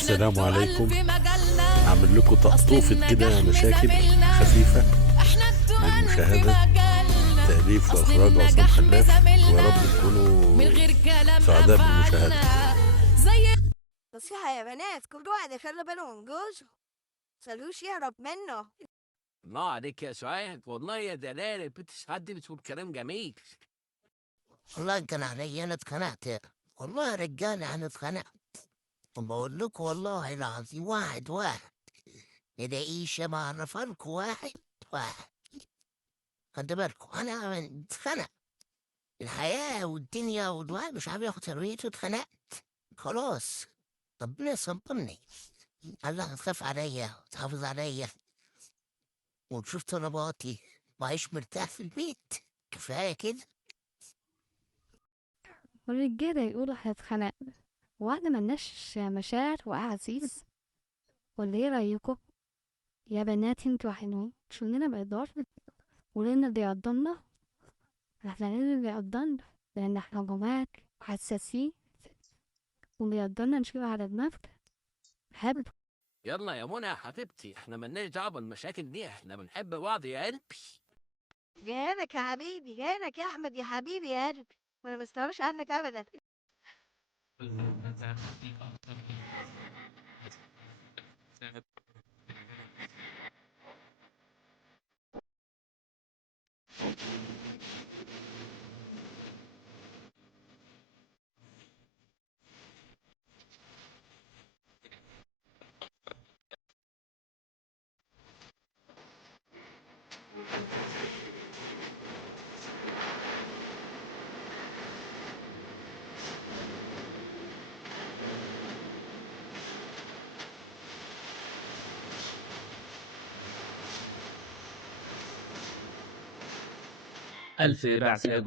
السلام عليكم. هعمل لكم تقطوفة كده مشاكل خفيفة للمشاهدة. تأليف وإخراج عصام حلاف، ويا رب تكونوا سعداء بالمشاهدة. نصيحة يا بنات، كل واحد يخلي باله من جوزه، متخلوش يهرب منه. الله عليك يا سعاد، والله يا دلال البنت سعاد دي بتقول كلام جميل. والله كان علي انا اتخنقت، والله يا رجاله انا اتخنقت. وبقول لكم والله العظيم واحد نلاقيش ما اعرفلكوا واحد. خد بالكم انا اتخنق الحياه والدنيا والواحد مش عارف ياخد تربيته، اتخنقت خلاص. ربنا يصبرني، الله تخاف عليا وتحافظ عليا وتشوف طلباتي وعيش مرتاح في البيت. كفايه كده. والرجالة يقولوا هنتخنق، واحنا ملناش مشاعر وأحاسيس؟ ولا ايه رأيكم؟ يا بنات انتوا حلوين، شغلنا بإدار ولنا اللي يقدرنا، احنا لنا اللي يقدرنا لأن احنا جماعة وحساسين، واللي يقدرنا نشيله على دماغنا. حلو. يلا يا منى يا حبيبتي، احنا مالناش دعوه بالمشاكل دي، احنا بنحب بعض يا قلبي. جايلك يا حبيبي، جايلك يا أحمد يا حبيبي يا قلبي، وأنا مستغربش عنك أبدا. ألف بعثة